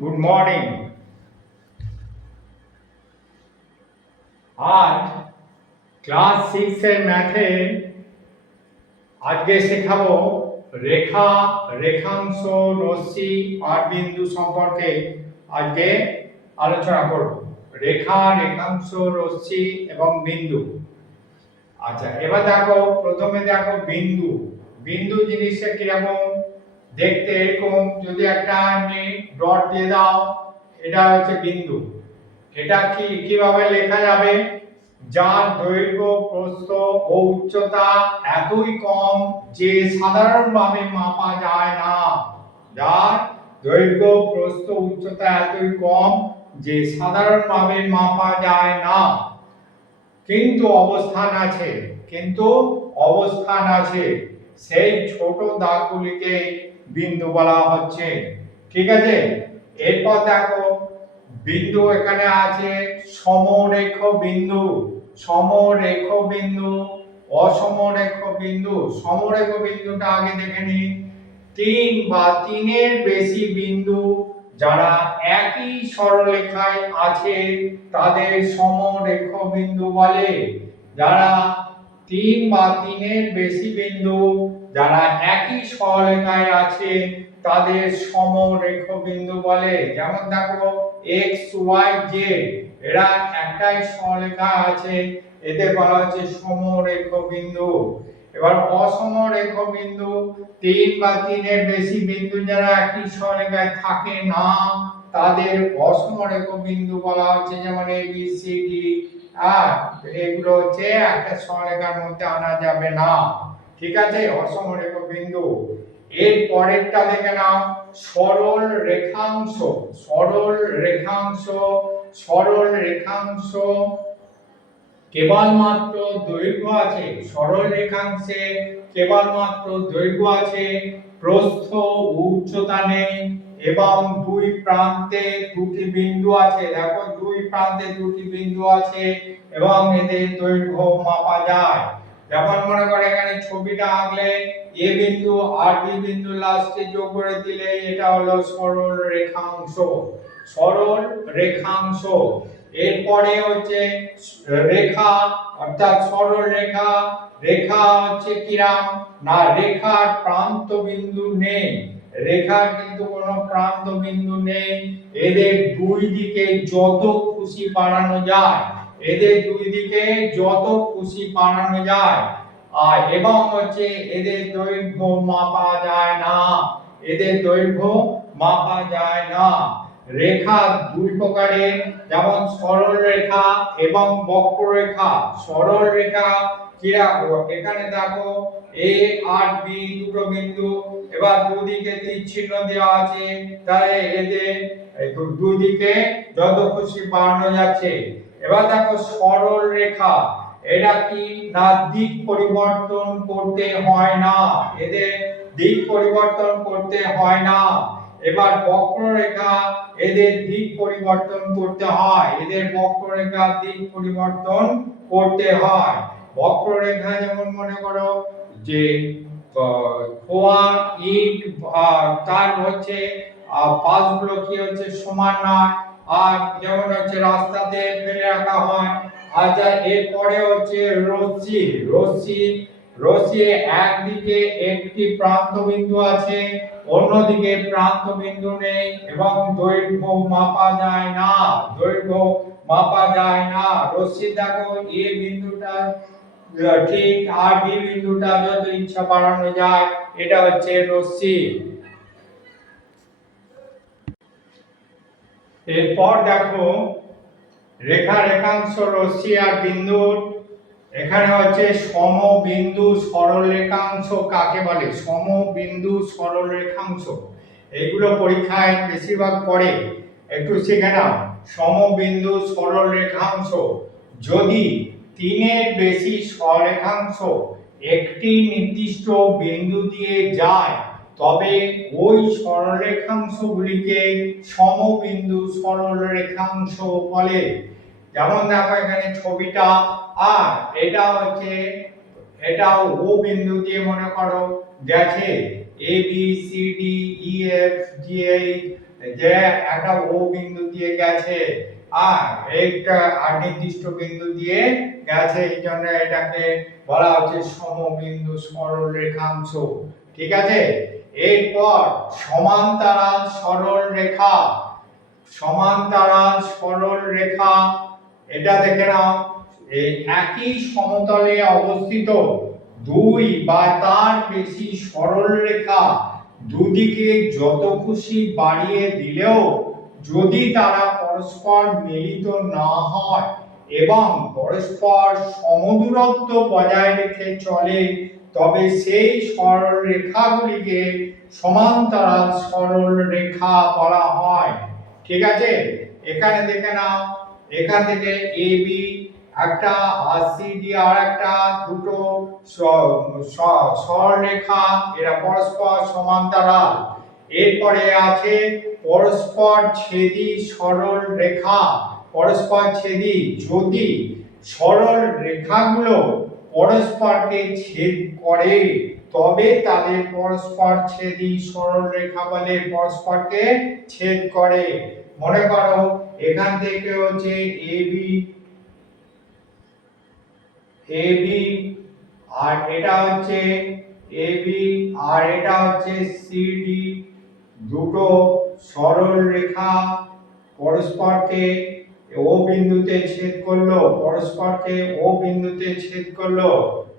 Good morning. আজ class 6 এর ম্যাথে আজকে শেখাবো রেখা, রেখাংশ, রশ্মি আর বিন্দু সম্পর্কে আজকে আলোচনা করব। রেখা, রেখাংশ, রশ্মি এবং বিন্দু। আচ্ছা, এবার দেখো, প্রথমে দেখো বিন্দু। বিন্দু জিনিসটা কিরকম দেখতে, এরকম যদি একটা ডট দিয়ে দাও, এটা হচ্ছে বিন্দু। এটা কিভাবে লেখা যাবে? যার দৈর্ঘ্য, প্রস্থ ও উচ্চতা এতই কম যে সাধারণভাবে মাপা যায় না। যার দৈর্ঘ্য, প্রস্থ, উচ্চতা এতই কম যে সাধারণভাবে মাপা যায় না, কিন্তু অবস্থান আছে। কিন্তু অবস্থান আছে, সেই ছোট দাগগুলিকে বিন্দু বলা হচ্ছে। ঠিক আছে, এরপর দেখো বিন্দু এখানে আছে সমরেখ বিন্দু, সমরেখ বিন্দু, অসমরেখ বিন্দু। সমরেখ বিন্দুটা আগে দেখে নি। তিন বা তিনের বেশি বিন্দু যারা একই সরলরেখায় আছে তাদের সমরেখ বিন্দু বলে। যারা তিন বা তিনের বেশি বিন্দু যারা একই সরলরেখায় আছে তাদের সমরেখ বিন্দু বলে। যেমন দেখো x y z, এরা একটাই সরলরেখা আছে, এদের বলা হচ্ছে সমরেখ বিন্দু। এবার অসমরেখ বিন্দু, তিন বা তিনের বেশি বিন্দু যারা একই সরলরেখায় থাকে না তাদের অসমরেখ বিন্দু বলা হচ্ছে। যেমন a b c d, আর এগুলো হচ্ছে একটা সরলরেখার মধ্যে আনা যাবে না। ঠিক আছে, অসমরেখ বিন্দু। এর পরেরটা দেখে নাও সরল রেখাংশ। সরল রেখাংশ, সরল রেখাংশ কেবলমাত্র দৈর্ঘ্য আছে। সরল রেখাংশে কেবলমাত্র দৈর্ঘ্য আছে, প্রস্থ উচ্চতা নেই এবং দুই প্রান্তে দুটি বিন্দু আছে। দেখো দুই প্রান্তে দুটি বিন্দু আছে এবং এদের দৈর্ঘ্য মাপা যায়। যেমন মনে করো এখানে ছবিটা আঁকলে এ বিন্দু আর বি বিন্দু লাস্টে যোগ করে দিলে এটা হলো সরল রেখাংশ। সরল রেখাংশ। এরপরে হচ্ছে রেখা, অর্থাৎ সরল রেখা। রেখা হচ্ছে কিরাম না, রেখার প্রান্ত বিন্দু নেই। রেখার কিন্তু কোনো প্রান্ত বিন্দু নেই। এদের দুই দিকে যত খুশি বাড়ানো যায়, এদের দুই দিকে যত খুশি বাড়ানো যায়, আর এবং হচ্ছে এদের দৈর্ঘ্য মাপা যায় না। এদের দৈর্ঘ্য মাপা যায় না। রেখা দুই প্রকারের, যেমন সরল রেখা এবং বক্ররেখা। সরল রেখা কিরকম, এখানে দেখো a আর b দুটো বিন্দু, এবার দুদিকে তীর চিহ্ন দেওয়া আছে, তাই এদের দুই দিকে যত খুশি বাড়ানো যাচ্ছে। এবার দেখো সরল রেখা, এটা কি না, দিক পরিবর্তন করতে হয় না, এদের দিক পরিবর্তন করতে হয় না। এবার বক্ররেখা, এদের দিক পরিবর্তন করতে হয়, এদের বক্ররেখার দিক পরিবর্তন করতে হয়। বক্ররেখা যেমন মনে করো যে খোয়া ইট, তার হচ্ছে পাশগুলো কি হচ্ছে সমান নয়, আর যেমন হচ্ছে রাস্তাতে ফেলে রাখা হয়। আচ্ছা, এরপরে হচ্ছে রশ্মি। রশ্মি, রশ্মি একদিকে একটি প্রান্ত বিন্দু আছে, অন্যদিকে প্রান্ত বিন্দু নেই এবং দৈর্ঘ্য মাপা যায় না। দৈর্ঘ্য মাপা যায় না। রশ্মি দেখো এ বিন্দুটা ঠিক আর বি বিন্দুটা যত ইচ্ছা বাড়ানো যায়, এটা হচ্ছে রশ্মি। এরপর দেখো রেখা, রেখাংশ, রশ্মি আর বিন্দুর এখানে হচ্ছে সমবিন্দু সরল রেখাংশ কাকে বলে। সমবিন্দু সরল রেখাংশ, এইগুলো পরীক্ষায় বেশিরভাগ পড়ে, একটু শিখে নাও। সমবিন্দু সরল রেখাংশ, যদি তিনের বেশি সরলরেখাংশ একটি নির্দিষ্ট বিন্দু দিয়ে যায় তবে ওই সরলরেখাংশগুলিকে সমবিন্দু সরল রেখাংশ বলে। যেমন দেখো এখানে ছবিটা, আর এটা হচ্ছে, এটাও ও বিন্দু দিয়ে মনে করো গেছে, A B C D E F G H যে একটা ও বিন্দু দিয়ে গেছে আর একটা নির্দিষ্ট বিন্দু দিয়ে গেছে, এই জন্য এটাকে বলা হচ্ছে সমবিন্দু সরল রেখাংশ। ঠিক আছে, এরপর সমান্তরাল সরল রেখা। সমান্তরাল সরল রেখা, এটা দেখে নাও, এই একই সমতলে অবস্থিত দুই বা তার বেশি সরল রেখা দুদিকে যত খুশি বাড়িয়ে দিলেও যদি তারা পরস্পর মিলিত না হয় এবং পরস্পর সমদূরত্ব বজায় রেখে চলে, তবে সেই সরল রেখাগুলিকে সমান্তরাল সরল রেখা বলা হয়। ঠিক আছে, এখানে দেখে নাও, এখান থেকে এ বি একটা আর সি ডি আর একটা, দুটো সরলরেখা, এরা পরস্পর সমান্তরাল। এরপরে আছে পরস্পর ছেদি সরল রেখা। পরস্পর ছেদি, যদি সরল রেখাগুলো পরস্পরকে ছেদ করে তবে তাদের পরস্পর ছেদি সরল রেখা বলে, পরস্পরকে ছেদ করে। মনে করো এখান থেকে হচ্ছে এবি আর এটা হচ্ছে এবি আর এটা হচ্ছে সিডি, দুটো সরল রেখা পরস্পরকে ও বিন্দুতে ছেদ করলো, পরস্পরকে ও বিন্দুতে ছেদ করলো,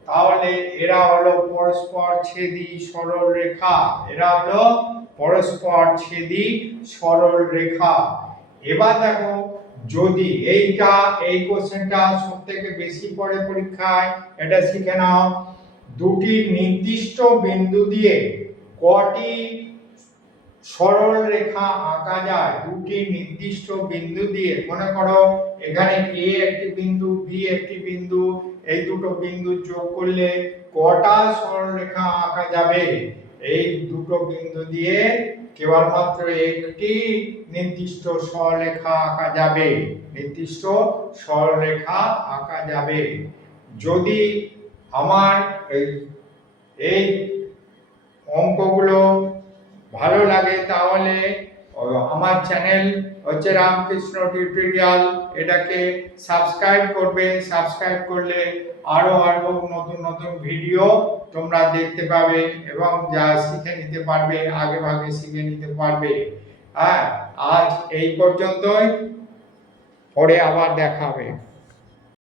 তাহলে এরা হলো পরস্পর ছেদি সরল রেখা। এরা হলো পরস্পর ছেদি সরল রেখা। এবার দেখো, যদি এই কোশ্চেনটা সবথেকে বেশি পড়ে পরীক্ষায়, এটা শিখে নাও, দুটি নির্দিষ্ট বিন্দু দিয়ে কটি সরল রেখা আঁকা যায়। দুটি নির্দিষ্ট বিন্দু দিয়ে, মনে করো এখানে এ একটি বিন্দু, বি একটি বিন্দু, এই দুটো বিন্দু যোগ করলে কটা সরল রেখা আঁকা যাবে? এই দুটো বিন্দু দিয়ে কেবলমাত্র একটি নির্দিষ্ট সরলরেখা আঁকা যাবে, নির্দিষ্ট সরলরেখা আঁকা যাবে। যদি আমার এই অঙ্কগুলো ভালো লাগে তাহলে আমার চ্যানেল হচ্ছে রামকৃষ্ণ টিউটোরিয়াল, এটাকে সাবস্ক্রাইব করবে। সাবস্ক্রাইব করলে আরো নতুন নতুন ভিডিও তোমরা দেখতে পাবে এবং যা শিখে নিতে পারবে, আগে ভাগে শিখে নিতে পারবে। আজ এই পর্যন্তই, পরে আবার দেখা হবে।